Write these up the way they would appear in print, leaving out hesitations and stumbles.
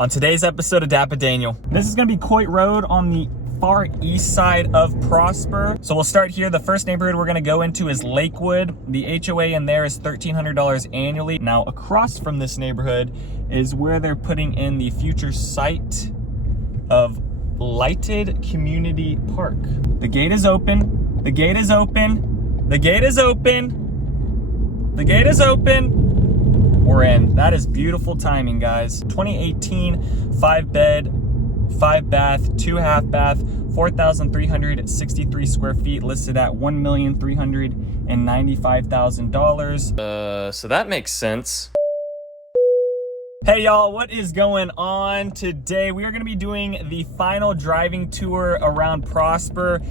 On today's episode of DAPA.DANIEL, this is going to be Coit Road on the far east side of Prosper. So we'll start here. The first neighborhood we're going to go into is Lakewood. The HOA in there is $1,300 annually. Now across from this neighborhood is where they're putting in the future site of Lighted Community Park. The gate is open. The gate is open. The gate is open. The gate is open. We're in. That is beautiful timing, guys. 2018, 5-bed, 5-bath, 2-half bath, 4,363 square feet, listed at $1,395,000. So that makes sense. Hey y'all, what is going on? Today we are going to be doing the final driving tour around Prosper.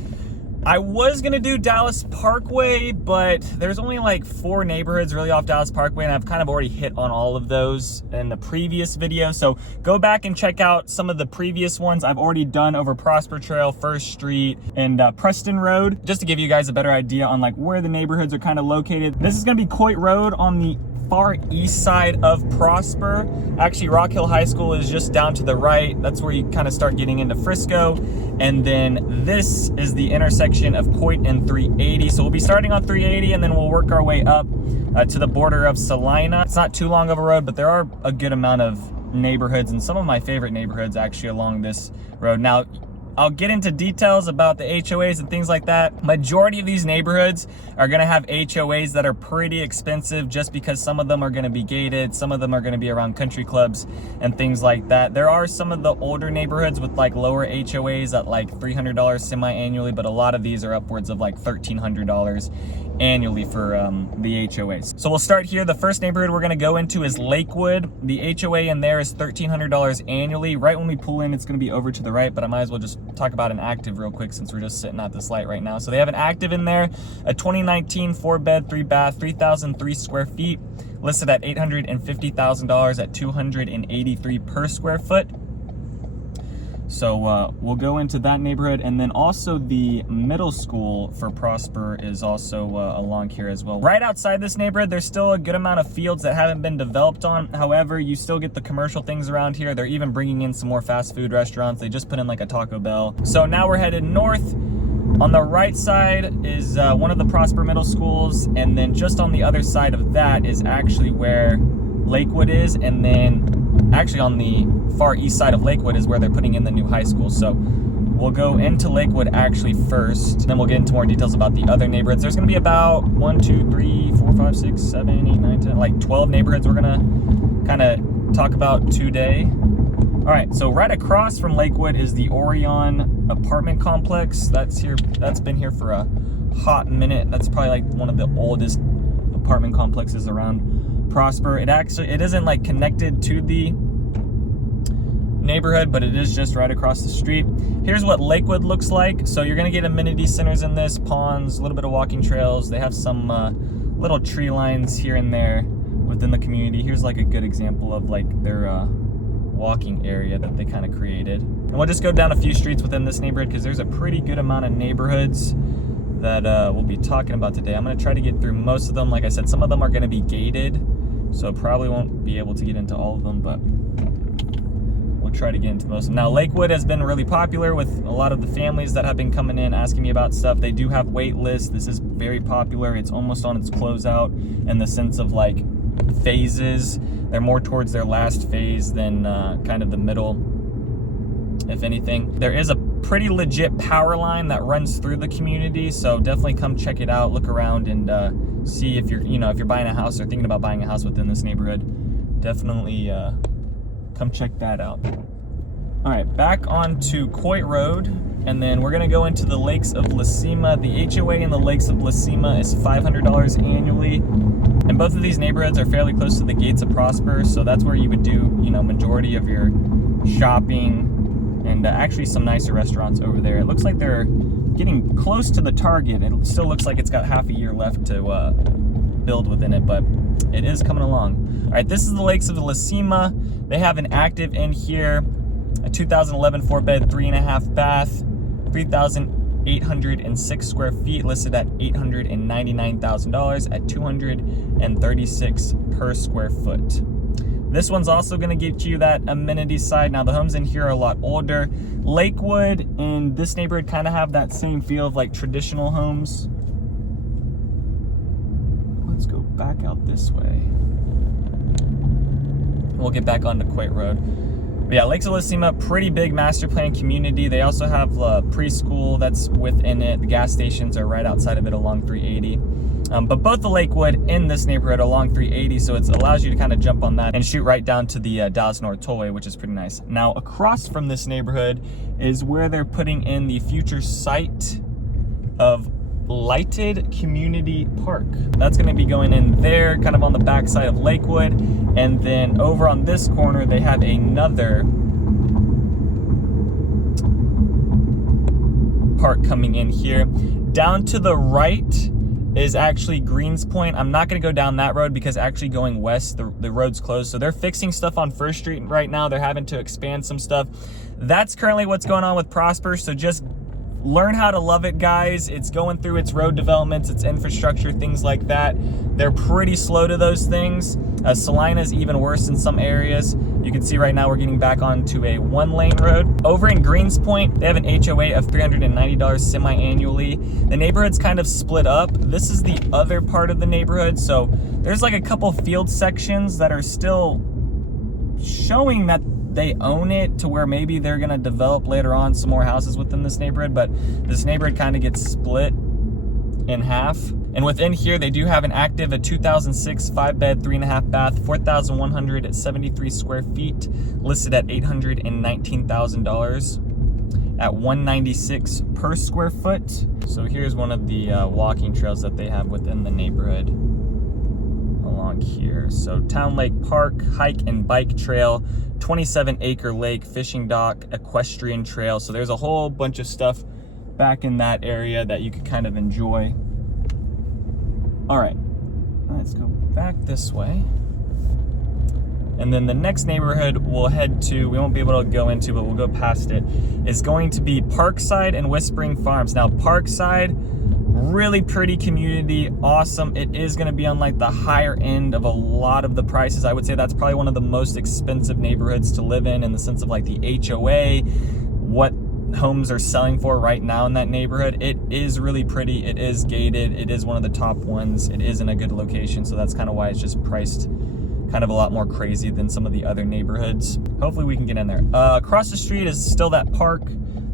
I was gonna do Dallas Parkway, but there's only like 4 neighborhoods really off Dallas Parkway, and I've kind of already hit on all of those in the previous video. So go back and check out some of the previous ones I've already done over Prosper Trail, First Street, and Preston Road, just to give you guys a better idea on like where the neighborhoods are kind of located. This is gonna be Coit Road on the far east side of Prosper. Actually, Rock Hill High School is just down to the right. That's where you kind of start getting into Frisco. And then this is the intersection of Coit and 380. So we'll be starting on 380 and then we'll work our way up to the border of Salina. It's not too long of a road, but there are a good amount of neighborhoods and some of my favorite neighborhoods actually along this road. Now, I'll get into details about the HOAs and things like that. Majority of these neighborhoods are gonna have HOAs that are pretty expensive just because some of them are gonna be gated, some of them are gonna be around country clubs and things like that. There are some of the older neighborhoods with like lower HOAs at like $300 semi-annually, but a lot of these are upwards of like $1,300 annually for the HOAs. So we'll start here. The first neighborhood we're gonna go into is Lakewood. The HOA in there is $1,300 annually. Right when we pull in, it's gonna be over to the right, but I might as well just talk about an active real quick since we're just sitting at this light right now. So they have an active in there, a 2019 4-bed, 3-bath, 3,003 square feet, listed at $850,000 at $283 per square foot. So we'll go into that neighborhood, and then also the middle school for Prosper is also along here as well. Right outside this neighborhood, there's still a good amount of fields that haven't been developed on. However, you still get the commercial things around here. They're even bringing in some more fast food restaurants. They just put in like a Taco Bell. So now we're headed north. On the right side is one of the Prosper middle schools, and then just on the other side of that is actually where Lakewood is, and then actually on the far east side of Lakewood is where they're putting in the new high school. So we'll go into Lakewood actually first, then we'll get into more details about the other neighborhoods. There's gonna be about 1, 2, 3, 4, 5, 6, 7, 8, 9, 10, like 12 neighborhoods we're gonna kind of talk about today. All right, so right across from Lakewood is the Orion apartment complex. That's been here for a hot minute. That's probably like one of the oldest apartment complexes around Prosper. It isn't like connected to the neighborhood, but it is just right across the street. Here's what Lakewood looks like. So you're gonna get amenity centers in this, ponds, a little bit of walking trails. They have some little tree lines here and there within the community. Here's like a good example of like their walking area that they kind of created. And we'll just go down a few streets within this neighborhood because there's a pretty good amount of neighborhoods that we'll be talking about today. I'm gonna try to get through most of them. Like I said, some of them are gonna be gated, so probably won't be able to get into all of them, but we'll try to get into most of them. Now, Lakewood has been really popular with a lot of the families that have been coming in asking me about stuff. They do have wait lists. This is very popular. It's almost on its closeout in the sense of like phases. They're more towards their last phase than kind of the middle, if anything. There is a pretty legit power line that runs through the community, so definitely come check it out, look around, and see if you're buying a house or thinking about buying a house within this neighborhood. Definitely come check that out. All right, back onto Coit Road, and then we're gonna go into the Lakes of Sema. The HOA in the Lakes of Sema is $500 annually, and both of these neighborhoods are fairly close to the gates of Prosper, so that's where you would do, majority of your shopping, and actually some nicer restaurants over there. It looks like they're getting close to the target. It still looks like it's got half a year left to build within it, but it is coming along. All right, this is the Lakes of Sema. They have an active in here, a 2011 4-bed, 3.5 bath, 3,806 square feet, listed at $899,000 at $236 per square foot. This one's also gonna get you that amenity side. Now the homes in here are a lot older. Lakewood and this neighborhood kind of have that same feel of like traditional homes. Let's go back out this way. We'll get back onto Coit Road. But yeah, Lakes of Sema, pretty big master plan community. They also have a preschool that's within it. The gas stations are right outside of it along 380. But both the Lakewood in this neighborhood along 380, so it allows you to kind of jump on that and shoot right down to the Dallas North Tollway, which is pretty nice. Now, across from this neighborhood is where they're putting in the future site of Lighted Community Park. That's going to be going in there, kind of on the backside of Lakewood. And then over on this corner, they have another park coming in here. Down to the right is actually Greens Point. I'm not going to go down that road because actually going west, the road's closed. So they're fixing stuff on First Street right now. They're having to expand some stuff. That's currently what's going on with Prosper. So just learn how to love it, guys. It's going through its road developments, its infrastructure, things like that. They're pretty slow to those things. Salina's even worse in some areas. You can see right now we're getting back onto a 1-lane road. Over in Greens Point, they have an HOA of $390 semi-annually. The neighborhood's kind of split up. This is the other part of the neighborhood. So there's like a couple field sections that are still showing that they own it, to where maybe they're gonna develop later on some more houses within this neighborhood, but this neighborhood kind of gets split in half. And within here, they do have an active, a 2006 5-bed, 3.5 bath, 4,173 square feet, listed at $819,000 at $196 per square foot. So here's one of the walking trails that they have within the neighborhood along here. So Town Lake Park, hike and bike trail, 27-acre lake, fishing dock, equestrian trail. So there's a whole bunch of stuff back in that area that you could kind of enjoy. All right, let's go back this way. And then the next neighborhood we'll head to, we won't be able to go into, but we'll go past it, is going to be Parkside and Whispering Farms. Now, Parkside, really pretty community, awesome. It is gonna be on like the higher end of a lot of the prices. I would say that's probably one of the most expensive neighborhoods to live in the sense of like the HOA, what homes are selling for right now in that neighborhood. It is really pretty. It is gated. It is one of the top ones. It is in a good location. So that's kind of why it's just priced kind of a lot more crazy than some of the other neighborhoods. Hopefully we can get in there. Across the street is still that park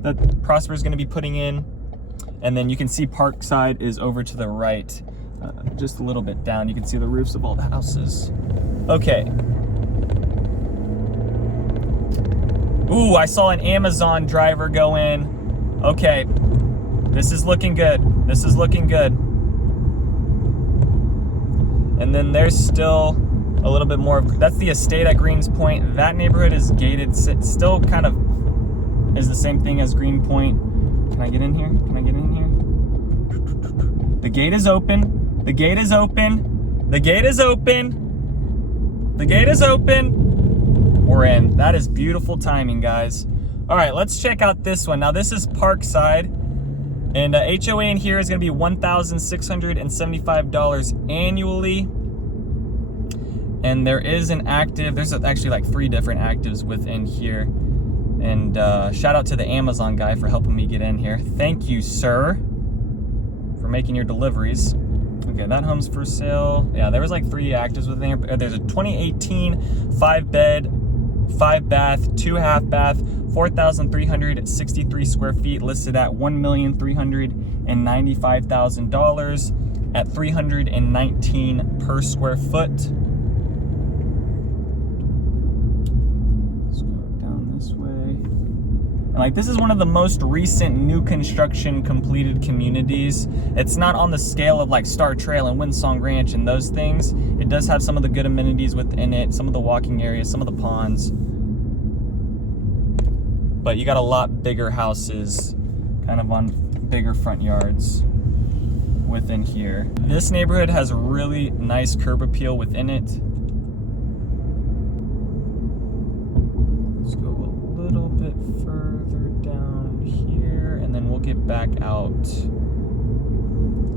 that Prosper is going to be putting in. And then you can see Parkside is over to the right, just a little bit down. You can see the roofs of all the houses. Okay. Ooh, I saw an Amazon driver go in. Okay, this is looking good. This is looking good. And then there's still a little bit more of, that's the estate at Greens Point. That neighborhood is gated. It still kind of is the same thing as Green Point. Can I get in here? Can I get in here? The gate is open. The gate is open. The gate is open. The gate is open. We're in. That is beautiful timing, guys. All right, let's check out this one. Now, this is Parkside, and HOA in here is going to be $1,675 annually. And there is an active, there's actually like 3 different actives within here. And shout out to the Amazon guy for helping me get in here. Thank you, sir, for making your deliveries. Okay, that home's for sale. Yeah, there was like 3 actives within here. There's a 2018 5-bed, 5-bath, 2 half-bath, 4,363 square feet, listed at $1,395,000 at $319 per square foot. Let's go down this way. And like, this is one of the most recent new construction completed communities. It's not on the scale of like Star Trail and Windsong Ranch and those things. It does have some of the good amenities within it, some of the walking areas, some of the ponds. But you got a lot bigger houses, kind of on bigger front yards within here. This neighborhood has a really nice curb appeal within it. Let's go a little bit further down here, and then we'll get back out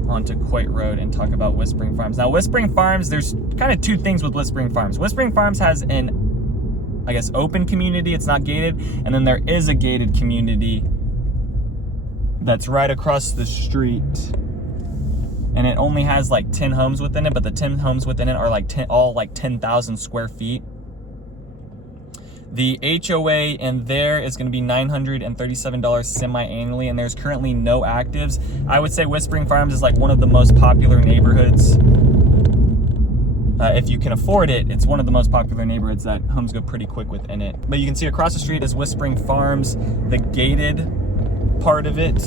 onto Coit Road and talk about Whispering Farms. Now, Whispering Farms, there's kind of two things with Whispering Farms. Whispering Farms has an, I guess, open community. It's not gated. And then there is a gated community that's right across the street. And it only has like 10 homes within it, but the 10 homes within it are like all like 10,000 square feet. The HOA in there is going to be $937 semi-annually, and there's currently no actives. I would say Whispering Farms is like one of the most popular neighborhoods. If you can afford it, it's one of the most popular neighborhoods that homes go pretty quick within it. But you can see across the street is Whispering Farms, the gated part of it.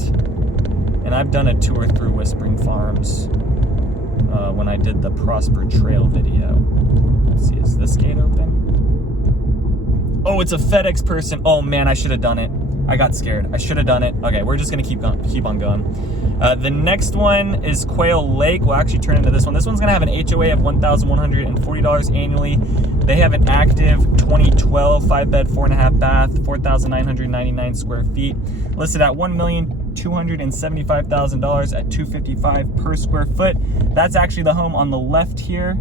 And I've done a tour through Whispering Farms when I did the Prosper Trail video. Let's see, is this gate open? Oh, it's a FedEx person. Oh man, I should have done it. I got scared. I should have done it. Okay, we're just gonna keep on going. The next one is Quail Lake. We'll actually turn into this one. This one's gonna have an HOA of $1,140 annually. They have an active 2012 5-bed, 4.5 bath, 4,999 square feet, listed at $1,275,000 at $255 per square foot. That's actually the home on the left here,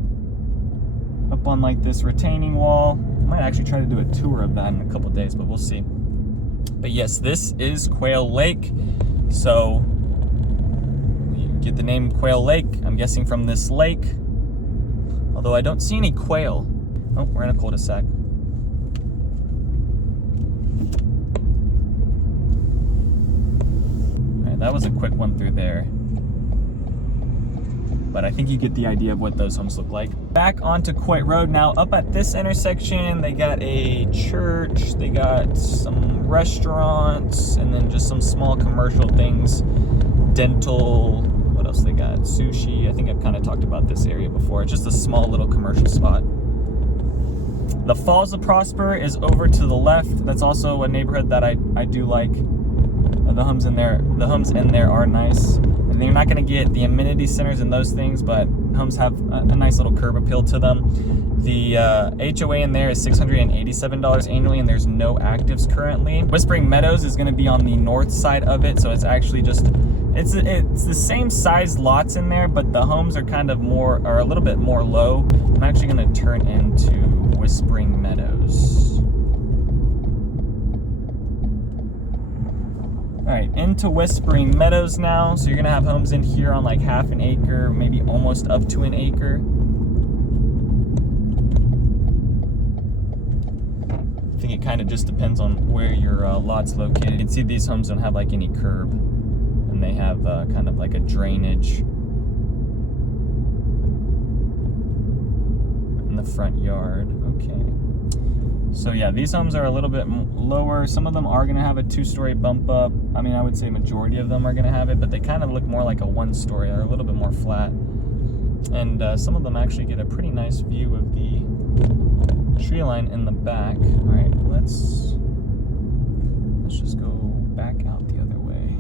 up on like this retaining wall. I might actually try to do a tour of that in a couple days, but we'll see. But yes, this is Quail Lake. So you get the name Quail Lake, I'm guessing from this lake. Although I don't see any quail. Oh, we're in a cul-de-sac. Alright, that was a quick one through there. But I think you get the idea of what those homes look like. Back onto Coit Road now. Up at this intersection, they got a church, they got some restaurants, and then just some small commercial things. Dental, what else they got? Sushi. I think I've kind of talked about this area before. It's just a small little commercial spot. The Falls of Prosper is over to the left. That's also a neighborhood that I do like. The homes in there are nice. And you're not going to get the amenity centers and those things, but homes have a nice little curb appeal to them. The HOA in there is $687 annually, and there's no actives currently. Whispering Meadows is going to be on the north side of it, so it's actually just it's the same size lots in there, but the homes are kind of a little bit more low. I'm actually going to turn into Whispering Meadows. All right, into Whispering Meadows now. So you're gonna have homes in here on like half an acre, maybe almost up to an acre. I think it kind of just depends on where your lot's located. You can see these homes don't have like any curb, and they have kind of like a drainage in the front yard. Okay. So yeah, these homes are a little bit lower. Some of them are gonna have a 2-story bump up. I mean, I would say majority of them are gonna have it, but they kind of look more like a 1-story. They're a little bit more flat. And some of them actually get a pretty nice view of the tree line in the back. All right, let's just go back out the other way.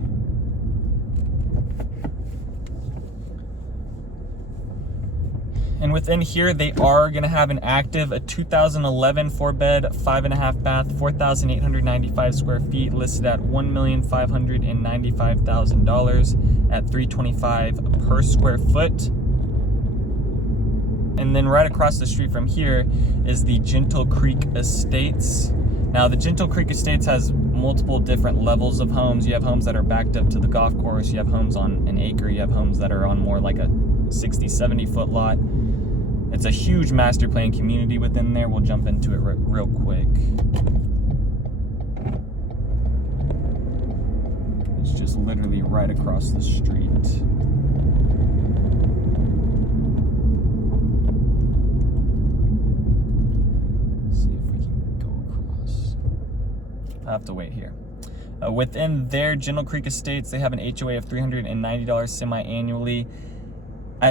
And within here, they are going to have an active, a 2011 4-bed, 5.5 bath, 4,895 square feet, listed at $1,595,000 at $325 per square foot. And then right across the street from here is the Gentle Creek Estates. Now, the Gentle Creek Estates has multiple different levels of homes. You have homes that are backed up to the golf course. You have homes on an acre. You have homes that are on more like a 60, 70 foot lot. It's a huge master plan community within there. We'll jump into it real quick. It's just literally right across the street. Let's see if we can go across. I'll have to wait here. Within their Gentle Creek Estates, they have an HOA of $390 semi-annually.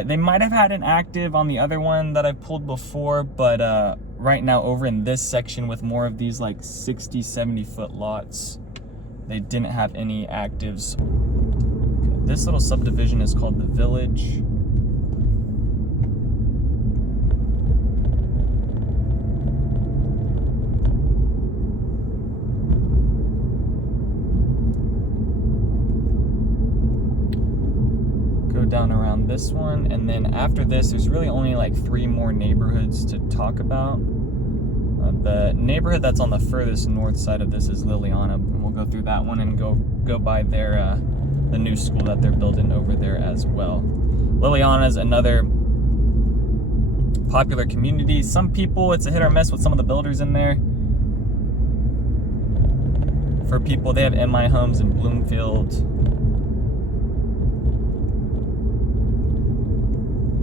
They might have had an active on the other one that I pulled before, but right now over in this section with more of these like 60, 70 foot lots, they didn't have any actives. This little subdivision is called The Village. down around this one, and then after this, there's really only like 3 more neighborhoods to talk about. The neighborhood that's on the furthest north side of this is Liliana, and we'll go through that one and go by their the new school that they're building over there as well. Liliana is another popular community. Some people, it's a hit or miss with some of the builders in there. For people, they have MI Homes in Bloomfield.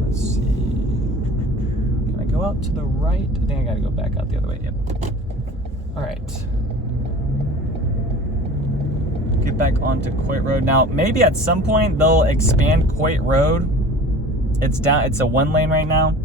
Let's see. Can I go out to the right? I think I gotta go back out the other way. Yep. All right. Get back onto Coit Road. Now, maybe at some point they'll expand Coit Road. It's a 1 lane right now.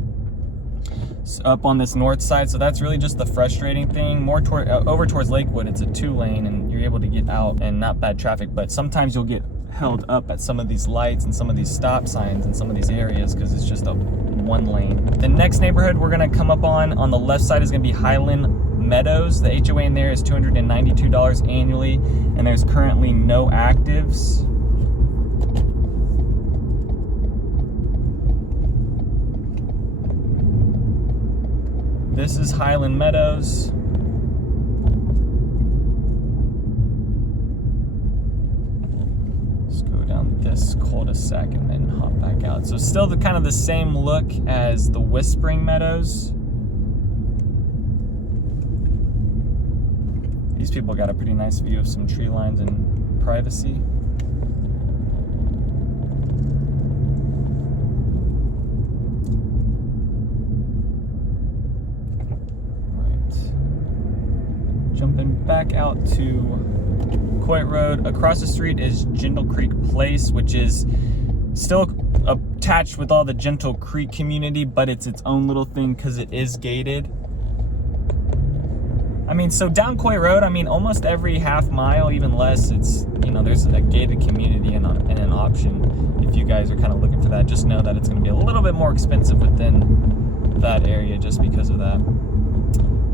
Up on this north side, so that's really just the frustrating thing. More over towards Lakewood, it's a 2 lane, and you're able to get out and not bad traffic. But sometimes you'll get held up at some of these lights and some of these stop signs in some of these areas because it's just a 1 lane. The next neighborhood we're gonna come up on the left side is gonna be Highland Meadows. The HOA in there is $292 annually, and there's currently no actives. This is Highland Meadows. Let's go down this cul-de-sac and then hop back out. So still kind of the same look as the Whispering Meadows. These people got a pretty nice view of some tree lines and privacy. Jumping back out to Coit Road. Across the street is Gentle Creek Place, which is still attached with all the Gentle Creek community, but it's its own little thing because it is gated. I mean, so down Coit Road, I mean, almost every half mile, even less, it's, you know, there's a gated community and an option. If you guys are kind of looking for that, just know that it's going to be a little bit more expensive within that area just because of that.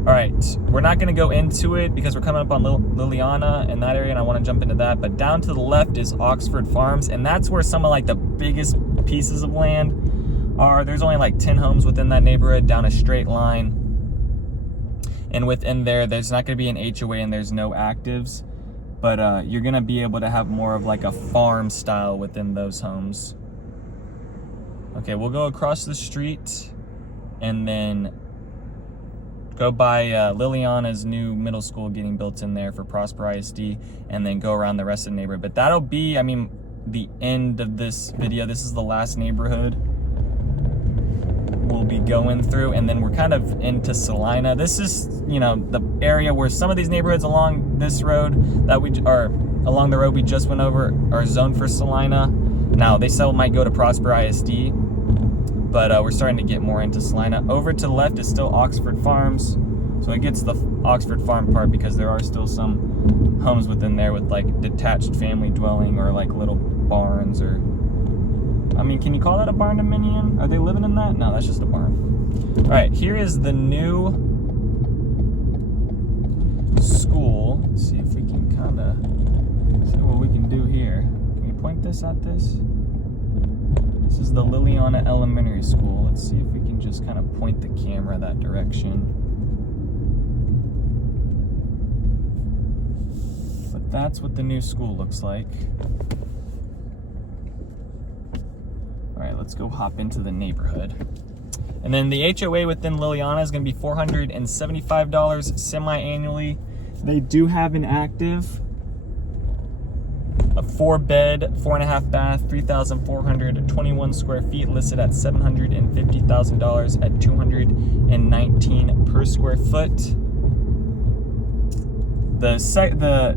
All right, we're not gonna go into it because we're coming up on Liliana in that area, and I wanna jump into that, but down to the left is Oxford Farms, and that's where some of like the biggest pieces of land are. There's only like 10 homes within that neighborhood down a straight line. And within there's not gonna be an HOA and there's no actives, but you're gonna be able to have more of like a farm style within those homes. Okay, we'll go across the street and then go by Liliana's new middle school getting built in there for Prosper ISD, and then go around the rest of the neighborhood. But that'll be, I mean, the end of this video. This is the last neighborhood we'll be going through, and then we're kind of into Salina. This is, you know, the area where some of these neighborhoods along this road that along the road we just went over are zoned for Salina. Now, they still might go to Prosper ISD, but we're starting to get more into Salina. Over to the left is still Oxford Farms. So it gets the Oxford Farm part because there are still some homes within there with like detached family dwelling or like little barns, or, I mean, can you call that a barn dominion? Are they living in that? No, that's just a barn. All right, here is the new school. Let's see if we can kind of see what we can do here. Can you point this at this? This is the Liliana Elementary School. Let's see if we can just kind of point the camera that direction. But that's what the new school looks like. All right, let's go hop into the neighborhood. And then the HOA within Liliana is going to be $475 semi-annually. They do have an active. A 4-bed, 4.5 bath, 3,421 square feet, listed at $750,000 at $219 per square foot. The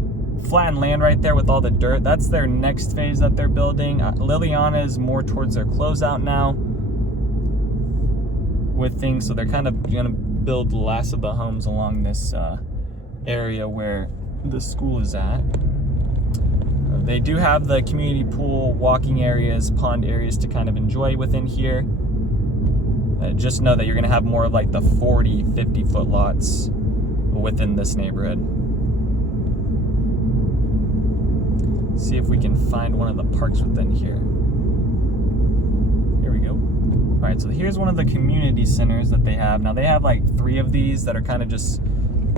flattened land right there with all the dirt, that's their next phase that they're building. Liliana is more towards their closeout now with things, so they're kind of gonna build the last of the homes along this area where the school is at. They do have the community pool, walking areas, pond areas to kind of enjoy within here. Just know that you're gonna have more of like the 40, 50 foot lots within this neighborhood. See if we can find one of the parks within here. right, so here's one of the community centers that they have. Now they have like 3 of these that are kind of just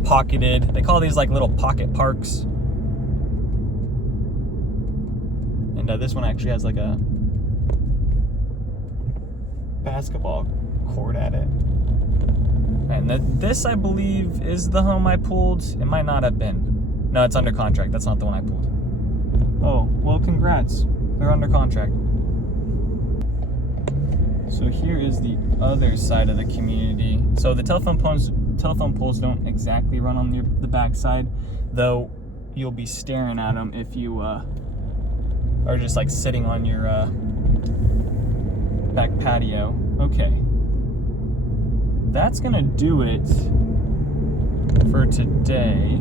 pocketed. They call these like little pocket parks. And this one actually has like a basketball court at it. And this, I believe, is the home I pulled. It might not have been. No, it's under contract. That's not the one I pulled. Oh, well, congrats. They're under contract. So here is the other side of the community. So the telephone poles don't exactly run on the back side, though you'll be staring at them if you are just like sitting on your back patio. Okay. That's gonna do it for today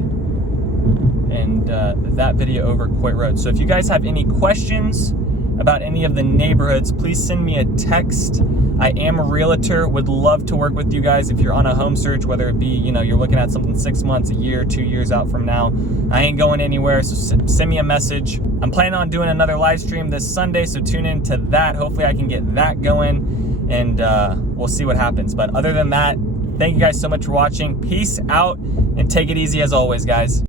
and that video over Coit Road. So if you guys have any questions about any of the neighborhoods, please send me a text. I am a realtor, would love to work with you guys if you're on a home search, whether it be, you know, you're looking at something 6 months, a year, 2 years out from now. I ain't going anywhere, so send me a message. I'm planning on doing another live stream this Sunday, so tune in to that. Hopefully I can get that going, and we'll see what happens. But other than that, thank you guys so much for watching. Peace out, and take it easy as always, guys.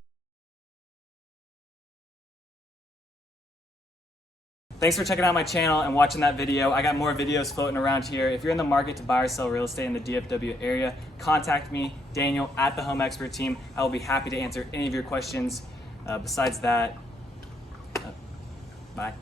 Thanks for checking out my channel and watching that video. I got more videos floating around here. If you're in the market to buy or sell real estate in the DFW area, contact me, Daniel, at the Home Expert Team. I will be happy to answer any of your questions. Besides that, bye.